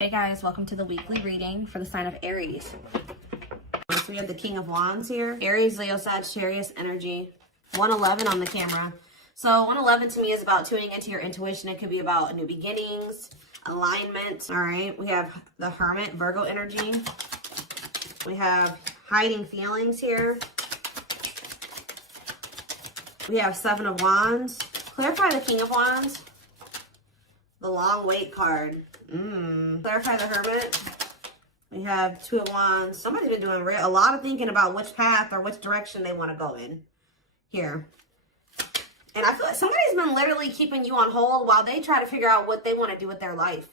Hey guys, welcome to the weekly reading for the sign of Aries. So we have the King of Wands here. Aries, Leo, Sagittarius energy. 111 on the camera. So 111 to me is about tuning into your intuition. It could be about new beginnings, alignment. All right. We have the Hermit, Virgo energy. We have hiding feelings here. We have Seven of Wands. Clarify the King of Wands. The Long Wait card. Clarify the Hermit. We have Two of Wands. Somebody's been doing a lot of thinking about which path or which direction they want to go in here. And I feel like somebody's been literally keeping you on hold while they try to figure out what they want to do with their life.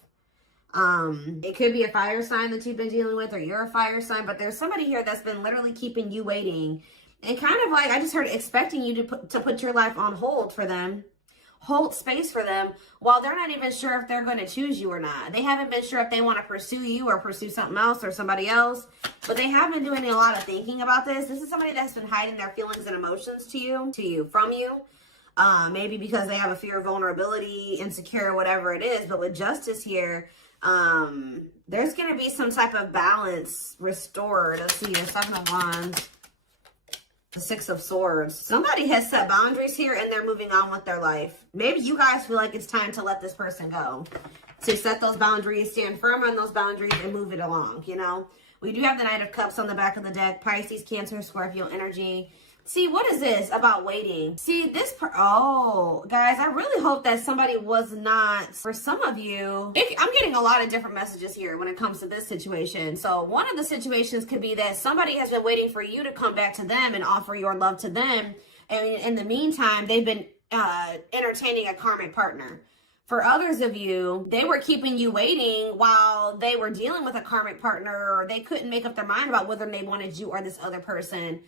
It could be a fire sign that you've been dealing with, or you're a fire sign, but there's somebody here that's been literally keeping you waiting. And kind of like, I just heard expecting you to put your life on hold for them. Hold space for them while they're not even sure if they're going to choose you or not. They haven't been sure if they want to pursue you or pursue something else or somebody else, but they have been doing a lot of thinking about this. This is somebody that's been hiding their feelings and emotions from you. Maybe because they have a fear of vulnerability, insecure, whatever it is. But with justice here, there's going to be some type of balance restored. Let's see, the Seven of Wands. The Six of Swords. Somebody has set boundaries here and they're moving on with their life. Maybe you guys feel like it's time to let this person go. To set those boundaries, stand firm on those boundaries and move it along, you know. We do have the Knight of Cups on the back of the deck. Pisces, Cancer, Scorpio energy. See, what is this about waiting? See, oh, guys, I really hope that somebody was not, for some of you, I'm getting a lot of different messages here when it comes to this situation. So one of the situations could be that somebody has been waiting for you to come back to them and offer your love to them. And in the meantime, they've been entertaining a karmic partner. For others of you, they were keeping you waiting while they were dealing with a karmic partner, or they couldn't make up their mind about whether they wanted you or this other person.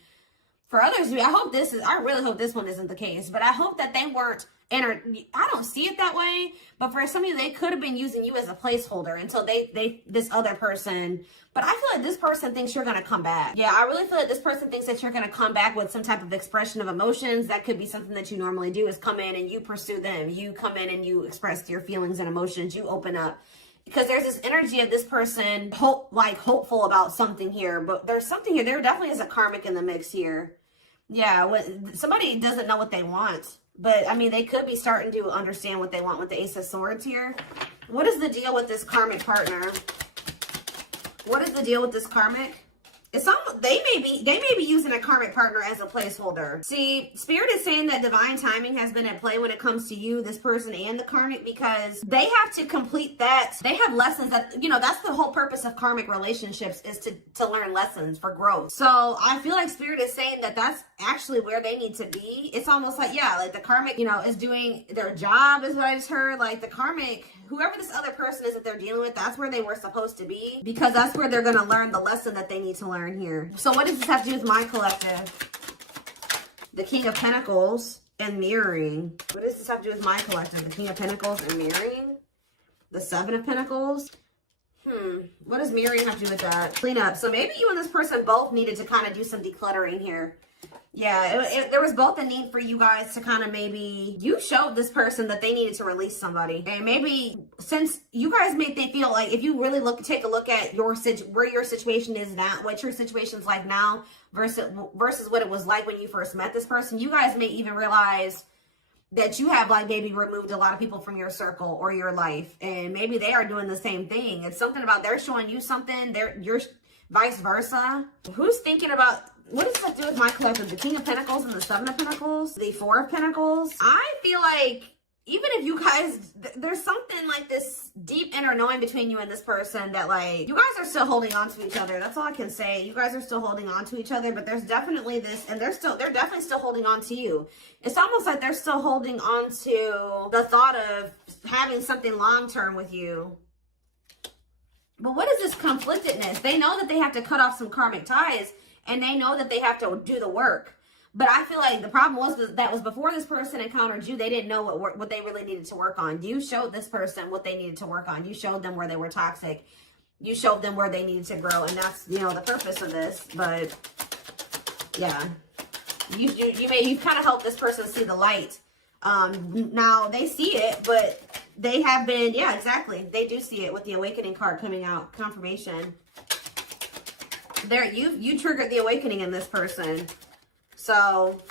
For others, I really hope this one isn't the case, but I hope that they weren't I don't see it that way, but for some of you, they could have been using you as a placeholder until this other person, but I feel like this person thinks you're going to come back. Yeah, I really feel like this person thinks that you're going to come back with some type of expression of emotions. That could be something that you normally do, is come in and you pursue them. You come in and you express your feelings and emotions. You open up. Because there's this energy of this person hopeful about something here, but there's something here. There definitely is a karmic in the mix here. Yeah, somebody doesn't know what they want, but I mean, they could be starting to understand what they want with the Ace of Swords here. What is the deal with this karmic partner? What is the deal with this karmic? They may be using a karmic partner as a placeholder. See, Spirit is saying that divine timing has been at play when it comes to you, this person, and the karmic, because they have to complete that. They have lessons that, that's the whole purpose of karmic relationships, is to learn lessons for growth. So I feel like Spirit is saying that that's actually where they need to be. It's almost like, yeah, like the karmic, is doing their job, is what I just heard. Like the karmic, whoever this other person is that they're dealing with, that's where they were supposed to be, because that's where they're going to learn the lesson that they need to learn here. So what does this have to do with my collective? The King of Pentacles and mirroring. What does this have to do with my collective? The King of Pentacles and mirroring. The Seven of Pentacles. What does mirroring have to do with that? Clean up. So maybe you and this person both needed to kind of do some decluttering here. Yeah, there was both a need for you guys to kind of, maybe you showed this person that they needed to release somebody. And maybe since you guys they feel like, if you really take a look at where your situation is now, what your situation's like now versus what it was like when you first met this person, you guys may even realize that you have maybe removed a lot of people from your circle or your life. And maybe they are doing the same thing. It's something about they're showing you something, you're vice versa. Who's thinking about... What does that do with my collective? The King of Pentacles and the Seven of Pentacles? The Four of Pentacles? I feel like even if you guys, there's something like this deep inner knowing between you and this person that you guys are still holding on to each other. That's all I can say. You guys are still holding on to each other, but there's definitely this, and they're definitely still holding on to you. It's almost like they're still holding on to the thought of having something long-term with you. But what is this conflictedness? They know that they have to cut off some karmic ties, and they know that they have to do the work. But I feel like the problem was that was before this person encountered you, they didn't know what they really needed to work on. You showed this person what they needed to work on. You showed them where they were toxic. You showed them where they needed to grow. And that's, the purpose of this. But yeah, you've kind of helped this person see the light. Now they see it, but They have been, yeah, exactly. They do see it with the awakening card coming out, confirmation. There, you triggered the awakening in this person. So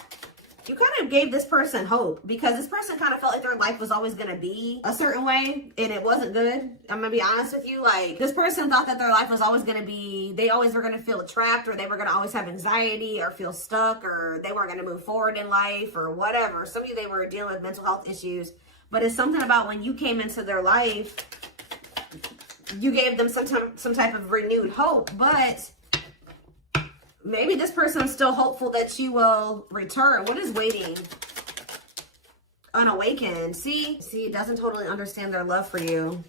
you kind of gave this person hope, because this person kind of felt like their life was always going to be a certain way and it wasn't good. I'm going to be honest with you. Like, this person thought that their life was always going to be, they always were going to feel trapped, or they were going to always have anxiety or feel stuck, or they weren't going to move forward in life or whatever. Some of you, they were dealing with mental health issues, but it's something about when you came into their life, you gave them some type of renewed hope. But maybe this person is still hopeful that you will return. What is waiting? Unawakened. See, it doesn't totally understand their love for you.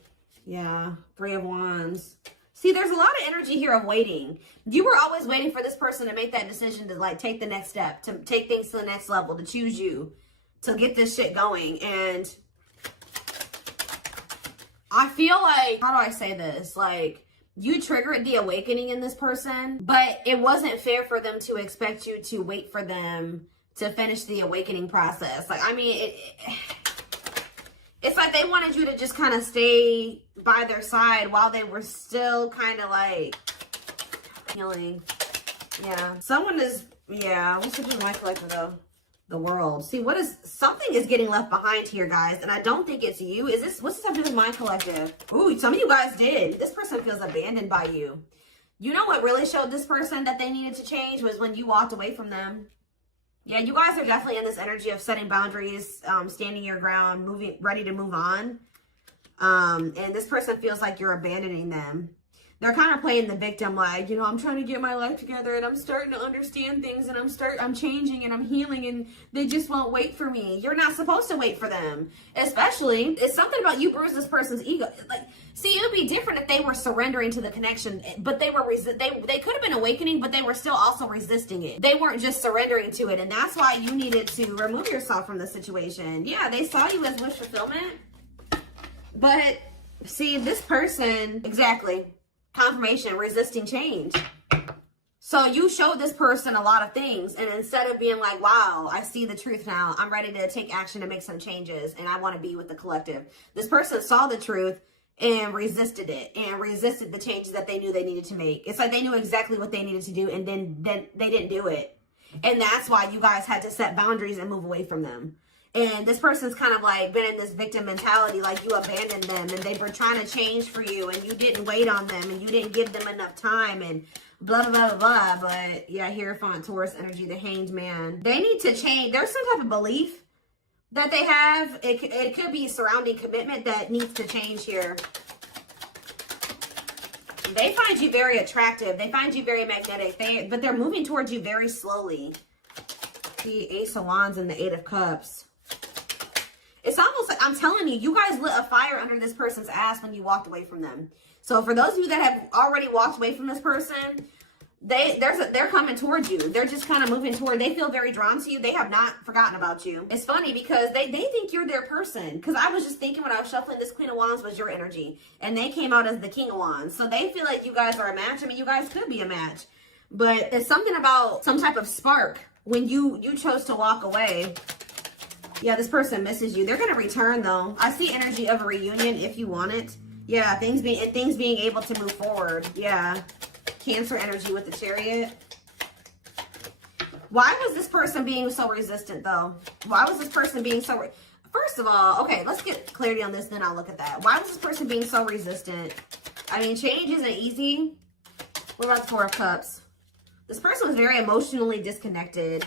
Yeah, 3 of Wands. See, there's a lot of energy here of waiting. You were always waiting for this person to make that decision to, like, take the next step, to take things to the next level, to choose you, to get this shit going. And I feel like, how do I say this? Like, you triggered the awakening in this person, but it wasn't fair for them to expect you to wait for them to finish the awakening process. Like, I mean, it's like they wanted you to just kind of stay by their side while they were still kind of like healing. Yeah. Someone is, yeah, what's with my collector though? The world. See, something is getting left behind here, guys, and I don't think it's you. What's this have to do with my collective? Ooh, some of you guys did. This person feels abandoned by you. You know what really showed this person that they needed to change was when you walked away from them. Yeah, you guys are definitely in this energy of setting boundaries, standing your ground, ready to move on. And this person feels like you're abandoning them. They're kind of playing the victim, like, you know, I'm trying to get my life together and I'm starting to understand things and I'm changing and I'm healing and they just won't wait for me. You're not supposed to wait for them. Especially, it's something about you bruised this person's ego. Like, see, it would be different if they were surrendering to the connection, but they could have been awakening, but they were still also resisting it. They weren't just surrendering to it, and that's why you needed to remove yourself from the situation. Yeah, they saw you as wish fulfillment, but see, this person, exactly. Confirmation, resisting change. So you showed this person a lot of things, and instead of being like, wow, I see the truth now, I'm ready to take action to make some changes and I want to be with the collective, this person saw the truth and resisted it, and resisted the changes that they knew they needed to make. It's like they knew exactly what they needed to do, and then they didn't do it. And that's why you guys had to set boundaries and move away from them. And this person's kind of like been in this victim mentality, like you abandoned them and they were trying to change for you and you didn't wait on them and you didn't give them enough time and blah, blah, blah, blah, blah. But yeah, Hierophant, Taurus energy, the Hanged Man. They need to change. There's some type of belief that they have. It could be surrounding commitment that needs to change here. They find you very attractive. They find you very magnetic. But they're moving towards you very slowly. The Ace of Wands and the Eight of Cups. It's almost like, I'm telling you, you guys lit a fire under this person's ass when you walked away from them. So for those of you that have already walked away from this person, they're coming towards you. They're just kind of moving toward, they feel very drawn to you. They have not forgotten about you. It's funny because they think you're their person. Because I was just thinking when I was shuffling, this Queen of Wands was your energy. And they came out as the King of Wands. So they feel like you guys are a match. I mean, you guys could be a match. But it's something about some type of spark when you chose to walk away. Yeah, this person misses you. They're going to return, though. I see energy of a reunion if you want it. Yeah, things being able to move forward. Yeah. Cancer energy with the Chariot. Why was this person being so resistant, though? Why was this person being so... First of all, okay, let's get clarity on this, then I'll look at that. Why was this person being so resistant? I mean, change isn't easy. What about the Four of Cups? This person was very emotionally disconnected.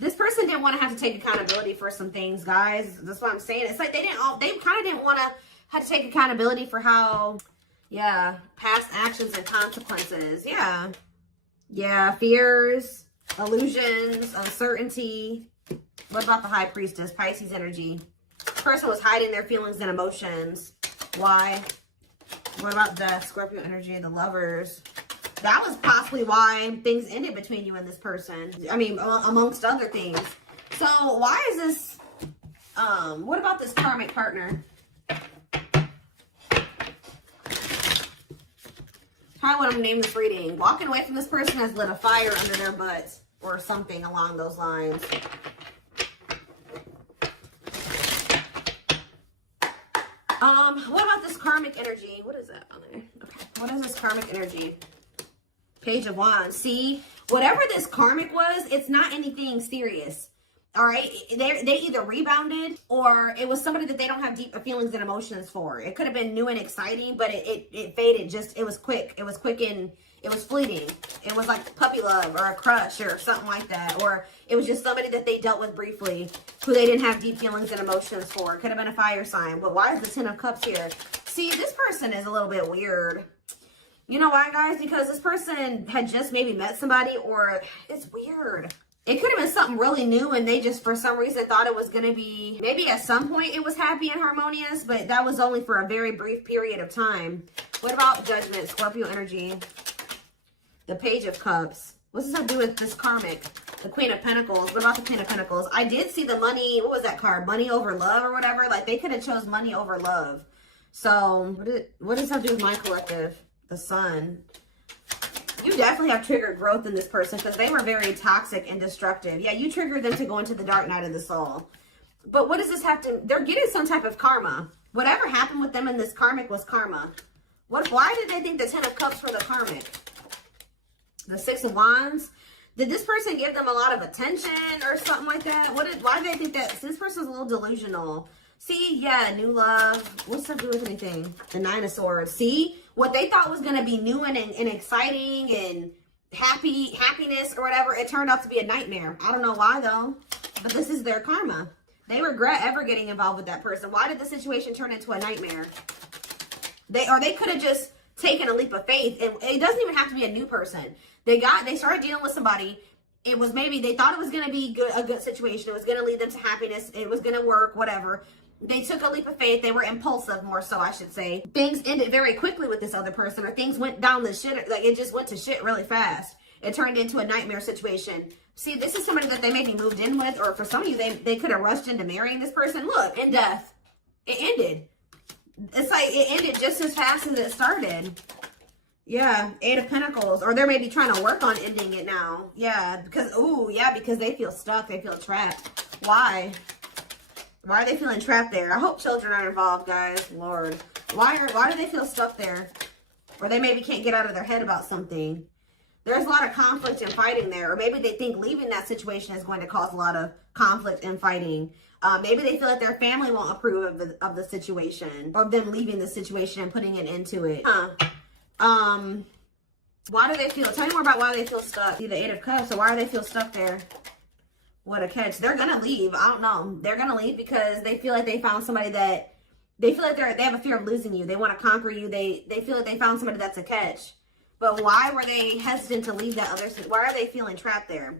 This person didn't want to have to take accountability for some things, guys. That's what I'm saying. It's like they kind of didn't want to have to take accountability for how, yeah, past actions and consequences. Yeah. Yeah, fears, illusions, uncertainty. What about the High Priestess, Pisces energy? This person was hiding their feelings and emotions. Why? What about the Scorpio energy, the Lovers? That was possibly why things ended between you and this person. I mean, amongst other things. So why is this, what about this karmic partner? How would I name this reading? Walking away from this person has lit a fire under their butts or something along those lines. What about this karmic energy? What is that on there? Okay. What is this karmic energy? Page of Wands. See, whatever this karmic was, it's not anything serious. All right. They either rebounded or it was somebody that they don't have deep feelings and emotions for. It could have been new and exciting, but it faded. Just, it was quick. It was quick and it was fleeting. It was like puppy love or a crush or something like that. Or it was just somebody that they dealt with briefly who they didn't have deep feelings and emotions for. It could have been a fire sign. But why is the Ten of Cups here? See, this person is a little bit weird. You know why, guys? Because this person had just maybe met somebody, or it's weird. It could have been something really new and they just, for some reason, thought it was going to be, maybe at some point it was happy and harmonious, but that was only for a very brief period of time. What about Judgment, Scorpio energy? The Page of Cups. What's this have to do with this karmic? The Queen of Pentacles. What about the Queen of Pentacles? I did see the money, what was that card? Money over love or whatever. Like, they could have chose money over love. So, what does that have to do with my collective? The Sun. You definitely have triggered growth in this person because they were very toxic and destructive. Yeah, you triggered them to go into the dark night of the soul. But what does this have to... They're getting some type of karma. Whatever happened with them in this karmic was karma. Why did they think the Ten of Cups for the karmic? The Six of Wands? Did this person give them a lot of attention or something like that? Why did they think that? This person's a little delusional. See, yeah, new love. What's that do with anything? The Nine of Swords. See? What they thought was going to be new and exciting and happiness or whatever, it turned out to be a nightmare. I don't know why, though. But this is their karma. They regret ever getting involved with that person. Why did the situation turn into a nightmare? They could have just taken a leap of faith. And it doesn't even have to be a new person. They started dealing with somebody. It was maybe they thought it was going to be a good situation. It was going to lead them to happiness. It was going to work, whatever. They took a leap of faith. They were impulsive, more so, I should say. Things ended very quickly with this other person, or things went down the shit. Like, it just went to shit really fast. It turned into a nightmare situation. See, this is somebody that they maybe moved in with, or for some of you, they could have rushed into marrying this person. Look, in death. It ended. It's like it ended just as fast as it started. Yeah, Eight of Pentacles. Or they're maybe trying to work on ending it now. Yeah, because they feel stuck. They feel trapped. Why? Why are they feeling trapped there? I hope children aren't involved, guys. Lord. Why do they feel stuck there? Or they maybe can't get out of their head about something. There's a lot of conflict and fighting there. Or maybe they think leaving that situation is going to cause a lot of conflict and fighting. Maybe they feel like their family won't approve of the situation. Or them leaving the situation and putting an end to it. Why do they feel... Tell me more about why they feel stuck. See the Eight of Cups. So why do they feel stuck there? What a catch. They're going to leave. I don't know. They're going to leave because they feel like they found somebody that... They feel like they have a fear of losing you. They want to conquer you. They feel like they found somebody that's a catch. But why were they hesitant to leave that other... Why are they feeling trapped there?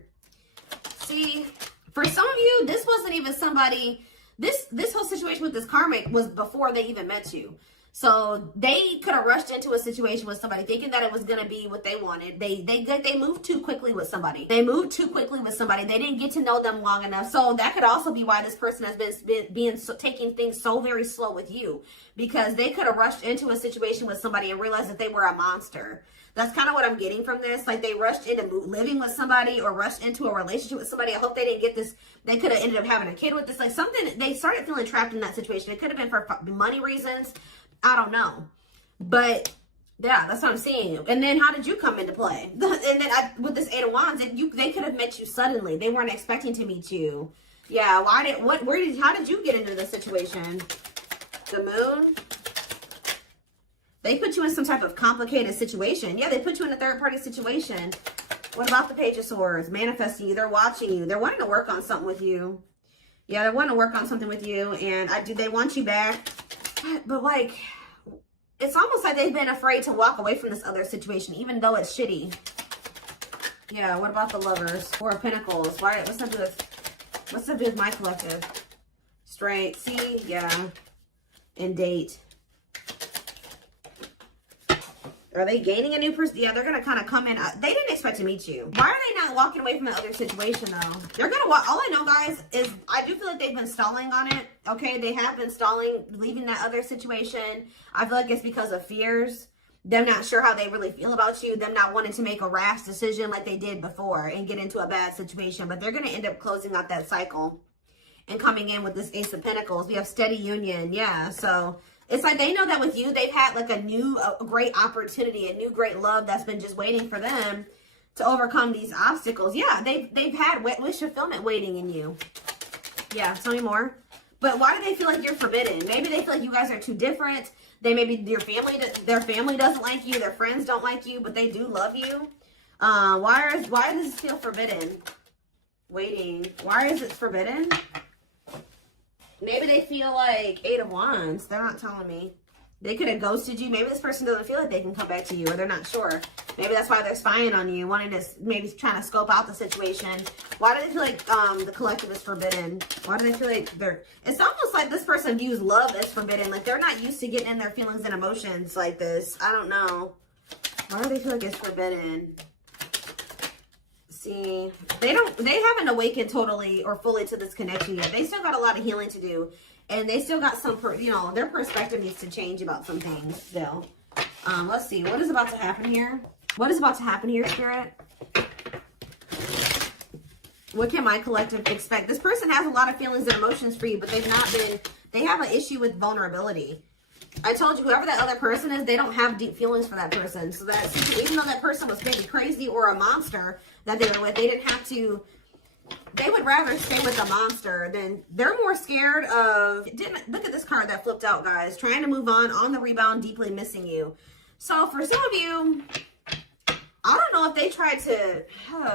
See, for some of you, this wasn't even somebody... This whole situation with this karmic was before they even met you. So they could have rushed into a situation with somebody thinking that it was going to be what they wanted. They moved too quickly with somebody. They didn't get to know them long enough. So that could also be why this person has been taking things so very slow with you, because they could have rushed into a situation with somebody and realized that they were a monster. That's kind of what I'm getting from this. Like, they rushed into living with somebody or rushed into a relationship with somebody. I hope they didn't get this. They could have ended up having a kid with this. Like, something, they started feeling trapped in that situation. It could have been for money reasons. I don't know. But, yeah, that's what I'm seeing. And then how did you come into play? And then with this Eight of Wands, they could have met you suddenly. They weren't expecting to meet you. Yeah, how did you get into this situation? The Moon? They put you in some type of complicated situation. Yeah, they put you in a third-party situation. What about the Page of Swords? Manifesting you. They're watching you. They're wanting to work on something with you. Yeah, they're wanting to work on something with you. And they want you back. But, like, it's almost like they've been afraid to walk away from this other situation, even though it's shitty. Yeah, what about the Lovers? Four of Pentacles. What's that do with my collective? Straight. See? Yeah. And Date. Are they gaining a new person? Yeah, they're going to kind of come in. They didn't expect to meet you. Why are they not walking away from that other situation, though? They're going to walk. All I know, guys, is I do feel like they've been stalling on it. Okay, they have been stalling, leaving that other situation. I feel like it's because of fears. Them not sure how they really feel about you. Them not wanting to make a rash decision like they did before and get into a bad situation. But they're going to end up closing out that cycle and coming in with this Ace of Pentacles. We have steady union. Yeah, so... It's like they know that with you, they've had like a great opportunity, a new great love that's been just waiting for them to overcome these obstacles. Yeah, they've had wish fulfillment waiting in you. Yeah, tell me more. But why do they feel like you're forbidden? Maybe they feel like you guys are too different. Maybe their family doesn't like you, their friends don't like you, but they do love you. Why does this feel forbidden? Waiting. Why is it forbidden? Maybe they feel like 8 of Wands. They're not telling me. They could have ghosted you. Maybe this person doesn't feel like they can come back to you, or they're not sure. Maybe that's why they're spying on you, wanting to, maybe trying to scope out the situation. Why do they feel like the collective is forbidden? Why do they feel like it's almost like this person views love as forbidden. Like they're not used to getting in their feelings and emotions like this. I don't know. Why do they feel like it's forbidden? See, they haven't awakened totally or fully to this connection yet. They still got a lot of healing to do, and they still got some, their perspective needs to change about some things still. Let's see, what is about to happen here? What is about to happen here, Spirit? What can my collective expect? This person has a lot of feelings and emotions for you, but they have an issue with vulnerability. I told you, whoever that other person is, they don't have deep feelings for that person. So that, even though that person was maybe crazy or a monster that they were with, they didn't have to, they would rather stay with a monster than, they're more scared of, look at this card that flipped out, guys. Trying to move on the rebound, deeply missing you. So for some of you, I don't know if they tried to,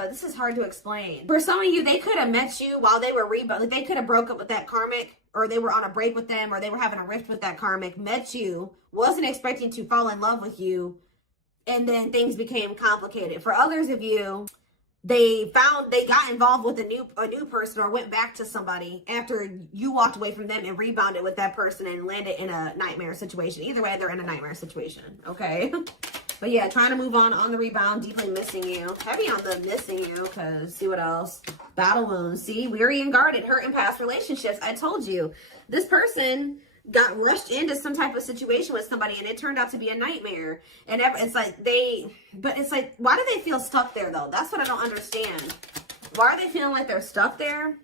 this is hard to explain. For some of you, they could have met you while they were rebound. Like they could have broke up with that karmic, or they were on a break with them, or they were having a rift with that karmic, met you, wasn't expecting to fall in love with you, and then things became complicated. For others of you, they got involved with a new person, or went back to somebody after you walked away from them and rebounded with that person and landed in a nightmare situation. Either way, they're in a nightmare situation, okay? But yeah, trying to move on the rebound, deeply missing you. Heavy on the missing you, because see what else? Battle wounds. See, weary and guarded, hurt in past relationships. I told you, this person got rushed into some type of situation with somebody, and it turned out to be a nightmare. And it's like but it's like, why do they feel stuck there though? That's what I don't understand. Why are they feeling like they're stuck there?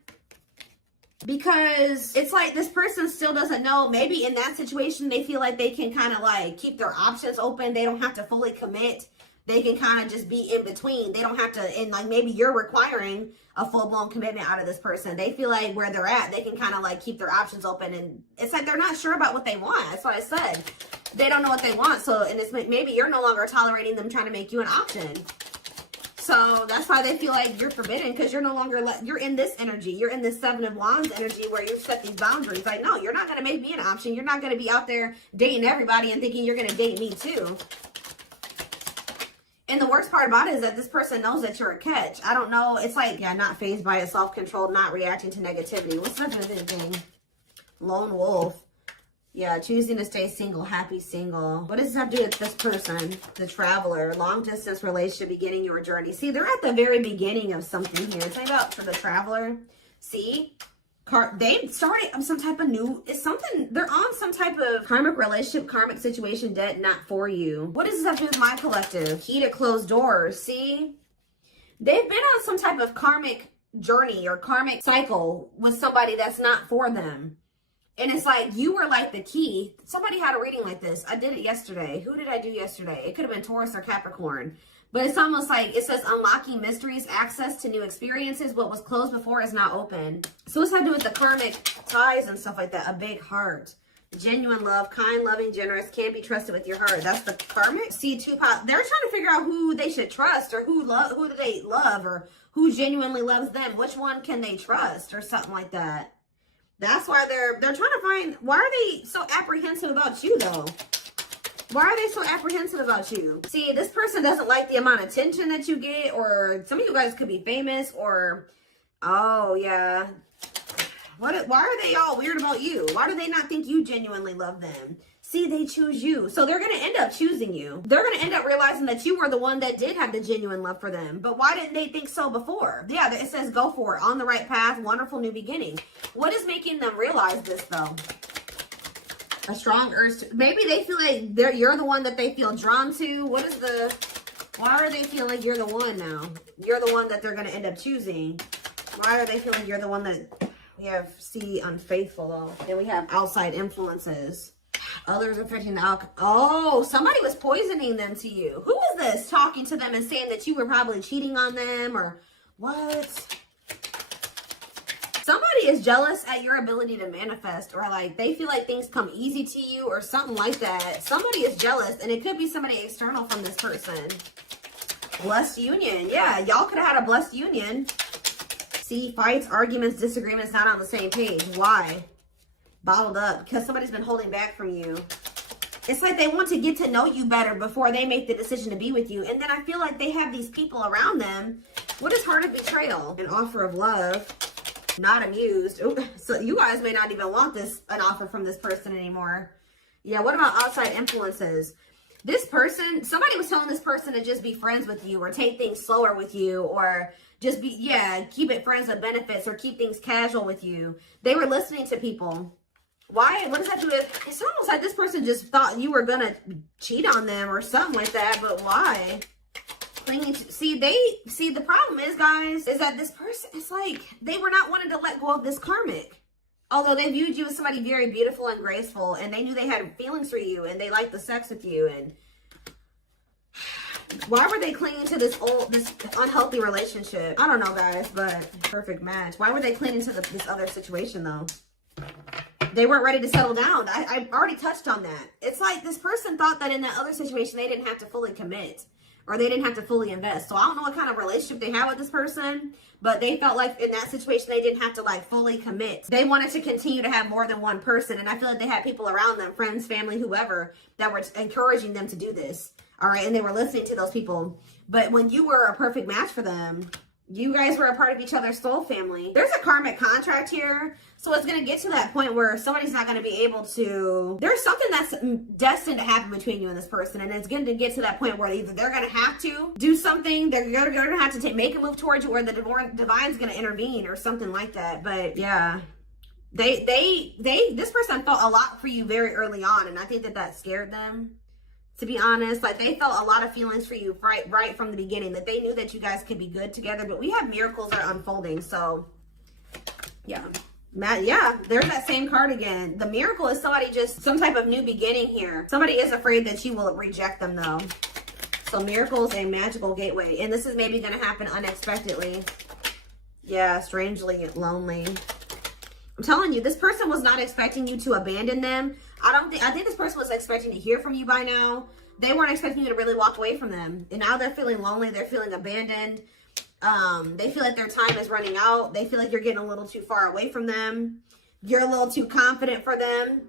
Because it's like this person still doesn't know. Maybe in that situation, they feel like they can kind of like keep their options open. They don't have to fully commit. They can kind of just be in between. They don't have to, and like maybe you're requiring a full-blown commitment out of this person. They feel like where they're at, they can kind of like keep their options open. And it's like they're not sure about what they want. That's what I said. They don't know what they want. So, and it's maybe you're no longer tolerating them trying to make you an option. So that's why they feel like you're forbidden, because you're no longer, you're in this energy. You're in this 7 of Wands energy where you set these boundaries. Like, no, you're not going to make me an option. You're not going to be out there dating everybody and thinking you're going to date me too. And the worst part about it is that this person knows that you're a catch. I don't know. It's like, yeah, not fazed by it, self-controlled, not reacting to negativity. What's up with anything? Lone wolf. Yeah, choosing to stay single, happy single. What does this have to do with this person? The traveler, long distance relationship, beginning your journey. See, they're at the very beginning of something here. Tell me about for the traveler. See, they started some type of they're on some type of karmic relationship, karmic situation, debt not for you. What does this have to do with my collective? Key to closed doors. See, they've been on some type of karmic journey or karmic cycle with somebody that's not for them. And it's like, you were like the key. Somebody had a reading like this. I did it yesterday. Who did I do yesterday? It could have been Taurus or Capricorn. But it's almost like, it says unlocking mysteries, access to new experiences. What was closed before is now open. So what's that to do with the karmic ties and stuff like that? A big heart. Genuine love, kind, loving, generous, can't be trusted with your heart. That's the karmic. See, they're trying to figure out who they should trust, or who do they love, or who genuinely loves them. Which one can they trust, or something like that. That's why they're trying to find, why are they so apprehensive about you though? Why are they so apprehensive about you? See, this person doesn't like the amount of attention that you get, or some of you guys could be famous, or, oh yeah. Why are they all weird about you? Why do they not think you genuinely love them? See, they choose you. So they're going to end up choosing you. They're going to end up realizing that you were the one that did have the genuine love for them. But why didn't they think so before? Yeah, it says go for it. On the right path. Wonderful new beginning. What is making them realize this though? A strong urge to, maybe they feel like you're the one that they feel drawn to. Why are they feeling like you're the one now? You're the one that they're going to end up choosing. Why are they feeling you're the one that, we have, see, unfaithful though. Then we have outside influences. Others affecting the outcome. Oh, somebody was poisoning them to you. Who is this talking to them and saying that you were probably cheating on them or what? Somebody is jealous at your ability to manifest, or like they feel like things come easy to you or something like that. Somebody is jealous, and it could be somebody external from this person. Blessed union. Yeah, y'all could have had a blessed union. See, fights, arguments, disagreements, not on the same page. Why? Bottled up because somebody's been holding back from you. It's like they want to get to know you better before they make the decision to be with you. And then I feel like they have these people around them. What is heart of betrayal? An offer of love. Not amused. Ooh, so you guys may not even want an offer from this person anymore. Yeah, what about outside influences? This person, somebody was telling this person to just be friends with you or take things slower with you or just be, keep it friends with benefits or keep things casual with you. They were listening to people. Why? What does that do with? It's almost like this person just thought you were gonna cheat on them or something like that. But why? Clinging to, see, the problem is, guys, is that this person, it's like they were not wanting to let go of this karmic. Although they viewed you as somebody very beautiful and graceful, and they knew they had feelings for you, and they liked the sex with you, and why were they clinging to this unhealthy relationship? I don't know, guys, but perfect match. Why were they clinging to this other situation, though? They weren't ready to settle down. I already touched on that. It's like this person thought that in that other situation, they didn't have to fully commit or they didn't have to fully invest. So I don't know what kind of relationship they had with this person, but they felt like in that situation, they didn't have to like fully commit. They wanted to continue to have more than one person. And I feel like they had people around them, friends, family, whoever, that were encouraging them to do this. All right. And they were listening to those people. But when you were a perfect match for them, you guys were a part of each other's soul family. There's a karmic contract here. So it's going to get to that point where somebody's not going to be able to... There's something that's destined to happen between you and this person. And it's going to get to that point where either they're going to have to do something, they're going to have to make a move towards you, or the divine's going to intervene or something like that. But yeah, this person felt a lot for you very early on. And I think that scared them. To be honest, like they felt a lot of feelings for you right from the beginning, that they knew that you guys could be good together. But we have miracles that are unfolding. So yeah, there's that same card again. The miracle is somebody just some type of new beginning here. Somebody is afraid that you will reject them though. So miracles, a magical gateway. And this is maybe going to happen unexpectedly. Yeah, strangely lonely. I'm telling you, this person was not expecting you to abandon them. I think this person was expecting to hear from you by now. They weren't expecting you to really walk away from them. And now they're feeling lonely. They're feeling abandoned. They feel like their time is running out. They feel like you're getting a little too far away from them. You're a little too confident for them.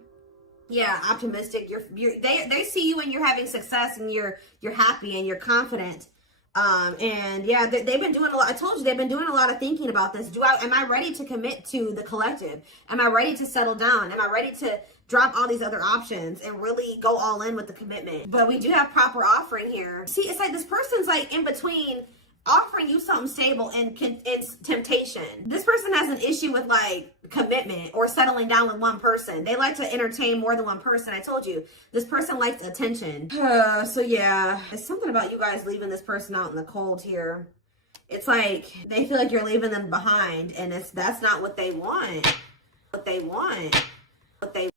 Yeah, optimistic. They see you when you're having success and you're happy and you're confident. And yeah, they've been doing a lot. I told you they've been doing a lot of thinking about this. Am I ready to commit to the collective? Am I ready to settle down? Am I ready to drop all these other options and really go all in with the commitment? But we do have proper offering here. See, it's like this person's like in between offering you something stable and it's temptation. This person has an issue with like commitment or settling down with one person. They like to entertain more than one person. I told you, this person likes attention. So yeah, it's something about you guys leaving this person out in the cold here. It's like they feel like you're leaving them behind, and that's not what they want.